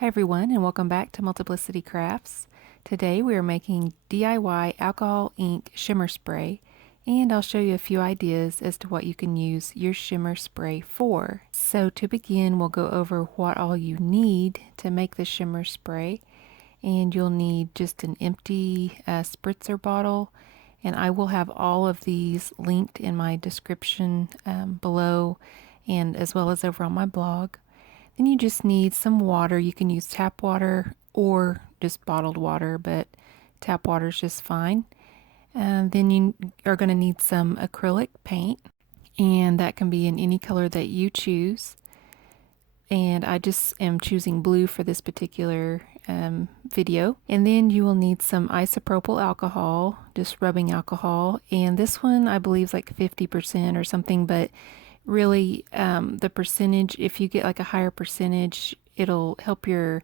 Hi everyone, and welcome back to Multiplicity Crafts. Today we are making DIY alcohol ink shimmer spray, and I'll show you a few ideas as to what you can use your shimmer spray for. So to begin, we'll go over what all you need to make the shimmer spray, and you'll need just an empty spritzer bottle, and I will have all of these linked in my description below, and as well as over on my blog. Then you just need some water. You can use tap water or just bottled water, but tap water is just fine. And then you are going to need some acrylic paint, and that can be in any color that you choose. And I just am choosing blue for this particular video. And then you will need some isopropyl alcohol, just rubbing alcohol. And this one I believe is like 50% or something, but really the percentage, if you get like a higher percentage, it'll help your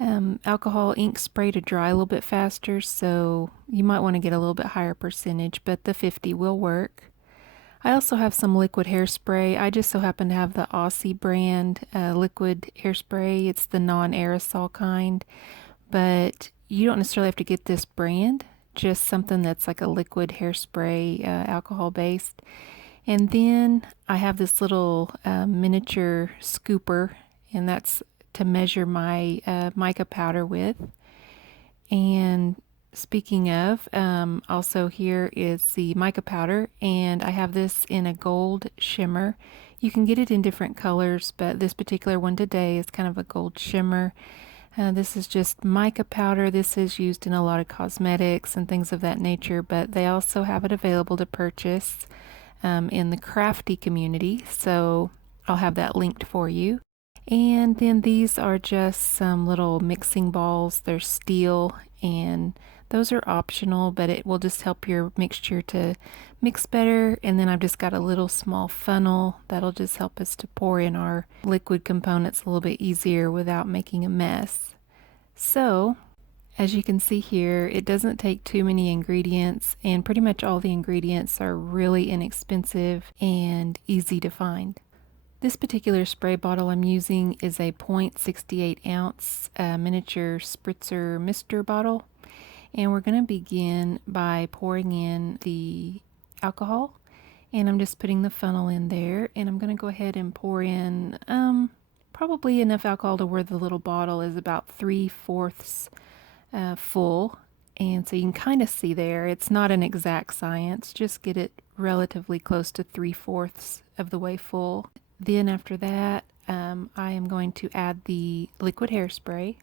alcohol ink spray to dry a little bit faster, so you might want to get a little bit higher percentage, but the 50 will work. I also have some liquid hairspray. I just so happen to have the Aussie brand liquid hairspray. It's the non-aerosol kind, but you don't necessarily have to get this brand, just something that's like a liquid hairspray, alcohol based. And then I have this little miniature scooper, and that's to measure my mica powder with. And speaking of, also here is the mica powder, and I have this in a gold shimmer. You can get it in different colors, but this particular one today is kind of a gold shimmer. This is just mica powder. This is used in a lot of cosmetics and things of that nature, but they also have it available to purchase in the crafty community, so I'll have that linked for you. And then these are just some little mixing balls. They're steel, and those are optional, but it will just help your mixture to mix better. And then I've just got a little small funnel that'll just help us to pour in our liquid components a little bit easier without making a mess. So as you can see here, it doesn't take too many ingredients, and pretty much all the ingredients are really inexpensive and easy to find. This particular spray bottle I'm using is a 0.68 ounce miniature spritzer mister bottle, and we're going to begin by pouring in the alcohol, and I'm just putting the funnel in there, and I'm going to go ahead and pour in probably enough alcohol to where the little bottle is about 3/4 full, and so you can kind of see there, it's not an exact science, just get it relatively close to 3/4 of the way full. Then after that, I am going to add the liquid hairspray,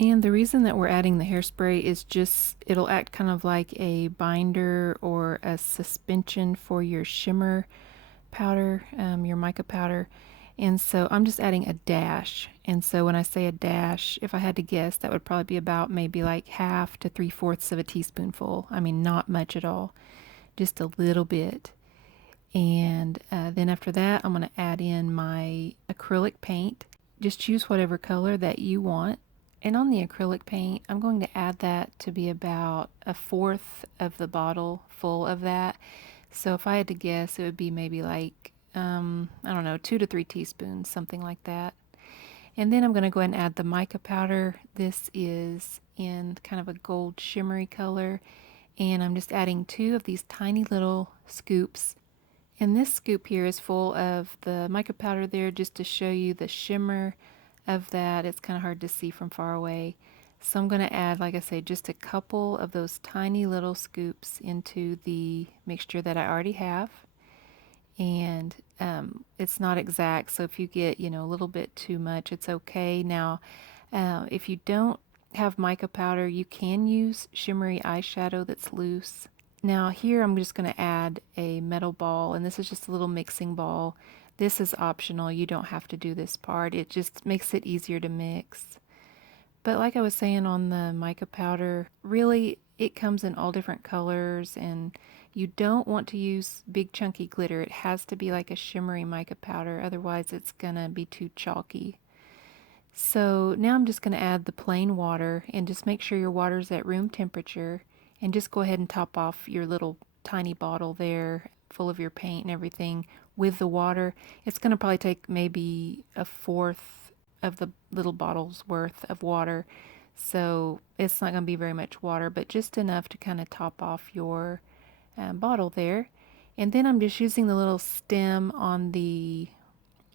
and the reason that we're adding the hairspray is just it'll act kind of like a binder or a suspension for your shimmer powder, your mica powder. And so I'm just adding a dash. And so when I say a dash, if I had to guess, that would probably be about maybe like 1/2 to 3/4 of a teaspoonful. I mean, not much at all, just a little bit. And then after that, I'm going to add in my acrylic paint. Just choose whatever color that you want. And on the acrylic paint, I'm going to add that to be about 1/4 of the bottle full of that. So if I had to guess, it would be maybe like I don't know, 2 to 3 teaspoons, something like that. And then I'm going to go ahead and add the mica powder. This is in kind of a gold shimmery color, and I'm just adding 2 of these tiny little scoops. And this scoop here is full of the mica powder there, just to show you the shimmer of that. It's kind of hard to see from far away. So I'm going to add, like I say, just a couple of those tiny little scoops into the mixture that I already have. And it's not exact, so if you get a little bit too much, it's okay. Now if you don't have mica powder, you can use shimmery eyeshadow that's loose. Now here I'm just going to add a metal ball, and this is just a little mixing ball. This is optional, you don't have to do this part, it just makes it easier to mix. But like I was saying on the mica powder, really it comes in all different colors, and you don't want to use big chunky glitter. It has to be like a shimmery mica powder, otherwise it's gonna be too chalky. So now I'm just gonna add the plain water, and just make sure your water's at room temperature, and just go ahead and top off your little tiny bottle there full of your paint and everything with the water. It's gonna probably take maybe 1/4 of the little bottle's worth of water. So it's not going to be very much water, but just enough to kind of top off your bottle there. And then I'm just using the little stem on the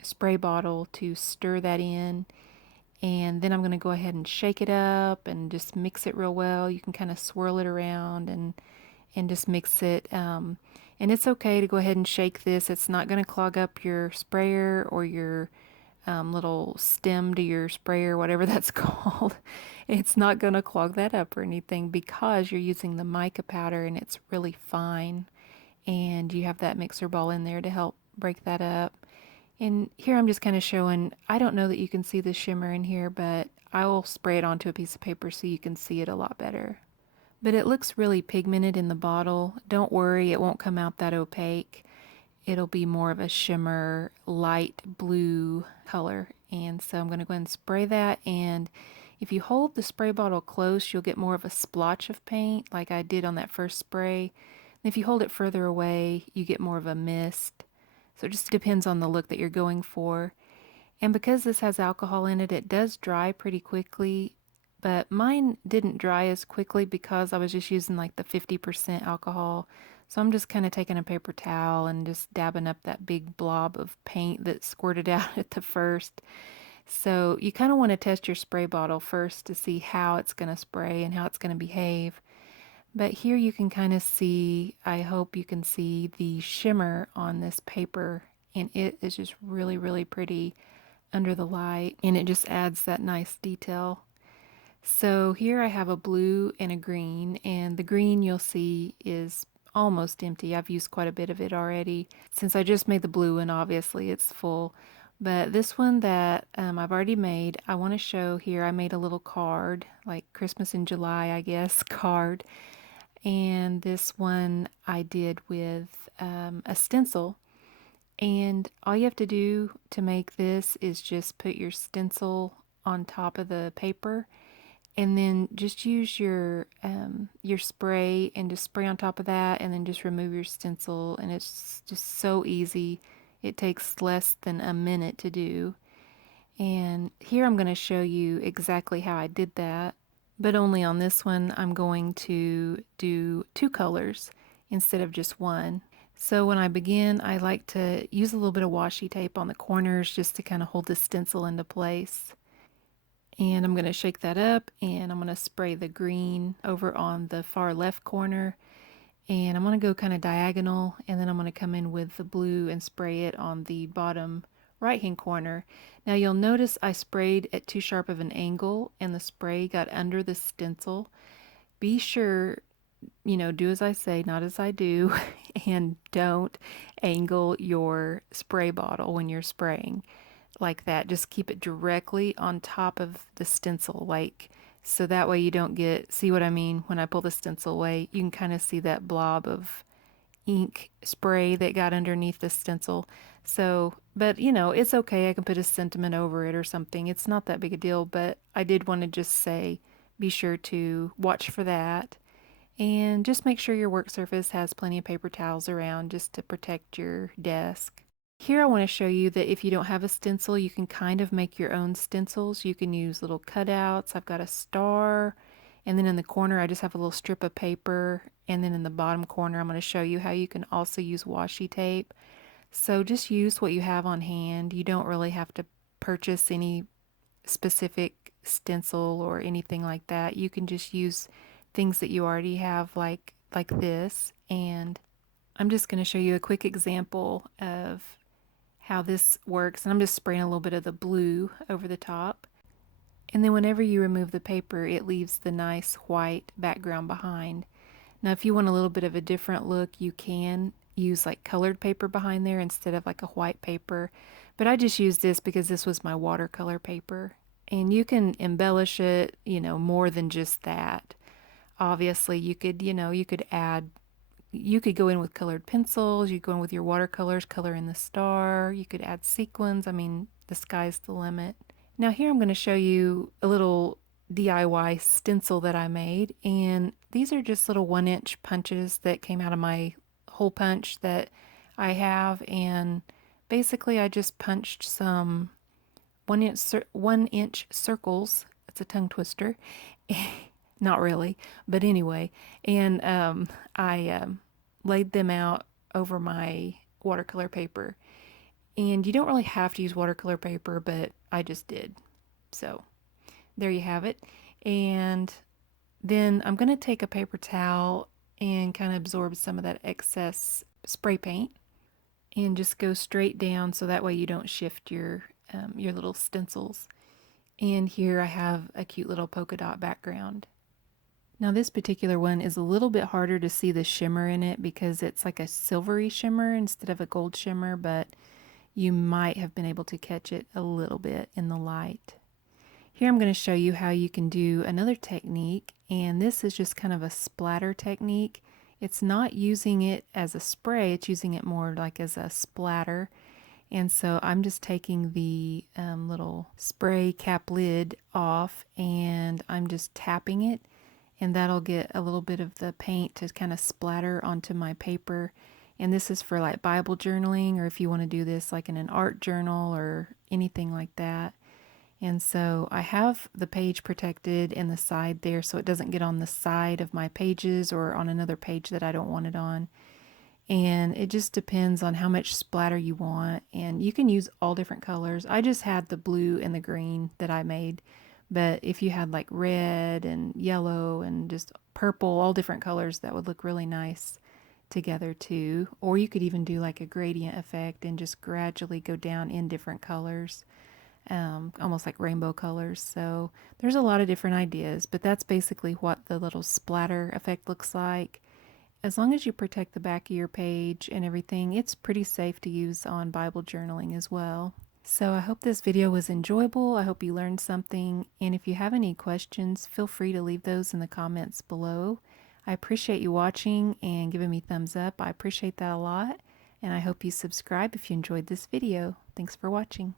spray bottle to stir that in. And then I'm going to go ahead and shake it up and just mix it real well. You can kind of swirl it around and just mix it. And it's okay to go ahead and shake this. It's not going to clog up your sprayer or your little stem to your sprayer, whatever that's called. It's not going to clog that up or anything because you're using the mica powder and it's really fine. And you have that mixer ball in there to help break that up. And here I'm just kind of showing, I don't know that you can see the shimmer in here, but I will spray it onto a piece of paper so you can see it a lot better. But it looks really pigmented in the bottle. Don't worry, it won't come out that opaque. It'll be more of a shimmer, light blue color. And so I'm going to go ahead and spray that. And if you hold the spray bottle close, you'll get more of a splotch of paint like I did on that first spray. And if you hold it further away, you get more of a mist. So it just depends on the look that you're going for. And because this has alcohol in it, it does dry pretty quickly. But mine didn't dry as quickly because I was just using like the 50% alcohol. So I'm just kind of taking a paper towel and just dabbing up that big blob of paint that squirted out at the first. So you kind of want to test your spray bottle first to see how it's going to spray and how it's going to behave. But here you can kind of see, I hope you can see the shimmer on this paper, and it is just really, really pretty under the light, and it just adds that nice detail. So here I have a blue and a green, and the green you'll see is almost empty. I've used quite a bit of it already. Since I just made the blue one, obviously it's full. But this one that I've already made, I want to show here. I made a little card, like Christmas in July, I guess, card. And this one I did with a stencil. And all you have to do to make this is just put your stencil on top of the paper, and then just use your spray and just spray on top of that, and then just remove your stencil. And it's just so easy. It takes less than a minute to do. And here I'm going to show you exactly how I did that. But only on this one, I'm going to do two colors instead of just one. So when I begin, I like to use a little bit of washi tape on the corners just to kind of hold the stencil into place. And I'm going to shake that up, and I'm going to spray the green over on the far left corner. And I'm going to go kind of diagonal, and then I'm going to come in with the blue and spray it on the bottom right hand corner. Now you'll notice I sprayed at too sharp of an angle and the spray got under the stencil. Be sure, do as I say, not as I do, and don't angle your spray bottle when you're spraying like that. Just keep it directly on top of the stencil, so that way you don't see what I mean when I pull the stencil away. You can kind of see that blob of ink spray that got underneath the stencil. So, but it's okay. I can put a sentiment over it or something. It's not that big a deal, but I did want to just say, be sure to watch for that. And just make sure your work surface has plenty of paper towels around just to protect your desk. Here I want to show you that if you don't have a stencil, you can kind of make your own stencils. You can use little cutouts. I've got a star, and then in the corner I just have a little strip of paper, and then in the bottom corner I'm going to show you how you can also use washi tape. So just use what you have on hand. You don't really have to purchase any specific stencil or anything like that. You can just use things that you already have like this. And I'm just going to show you a quick example of how this works. And I'm just spraying a little bit of the blue over the top. And then whenever you remove the paper, it leaves the nice white background behind. Now, if you want a little bit of a different look, you can use like colored paper behind there instead of like a white paper. But I just used this because this was my watercolor paper. And you can embellish it, more than just that. Obviously, you could go in with colored pencils, you go in with your watercolors, color in the star, you could add sequins. I mean, the sky's the limit. Now here I'm going to show you a little DIY stencil that I made, and these are just little 1-inch punches that came out of my hole punch that I have, and basically I just punched some 1 inch circles. It's a tongue twister. Not really, but anyway. And I laid them out over my watercolor paper. And you don't really have to use watercolor paper, but I just did. So there you have it. And then I'm going to take a paper towel and kind of absorb some of that excess spray paint and just go straight down so that way you don't shift your little stencils. And here I have a cute little polka dot background. Now this particular one is a little bit harder to see the shimmer in it because it's like a silvery shimmer instead of a gold shimmer, but you might have been able to catch it a little bit in the light. Here I'm going to show you how you can do another technique, and this is just kind of a splatter technique. It's not using it as a spray, it's using it more like as a splatter. And so I'm just taking the little spray cap lid off and I'm just tapping it, and that'll get a little bit of the paint to kind of splatter onto my paper. And this is for like Bible journaling, or if you want to do this like in an art journal or anything like that. And so I have the page protected in the side there so it doesn't get on the side of my pages or on another page that I don't want it on. And it just depends on how much splatter you want, and you can use all different colors. I just had the blue and the green that I made, but if you had like red and yellow and just purple, all different colors, that would look really nice together too. Or you could even do like a gradient effect and just gradually go down in different colors, almost like rainbow colors. So there's a lot of different ideas, but that's basically what the little splatter effect looks like. As long as you protect the back of your page and everything, it's pretty safe to use on Bible journaling as well. So I hope this video was enjoyable. I hope you learned something. And if you have any questions, feel free to leave those in the comments below. I appreciate you watching and giving me thumbs up. I appreciate that a lot. And I hope you subscribe if you enjoyed this video. Thanks for watching.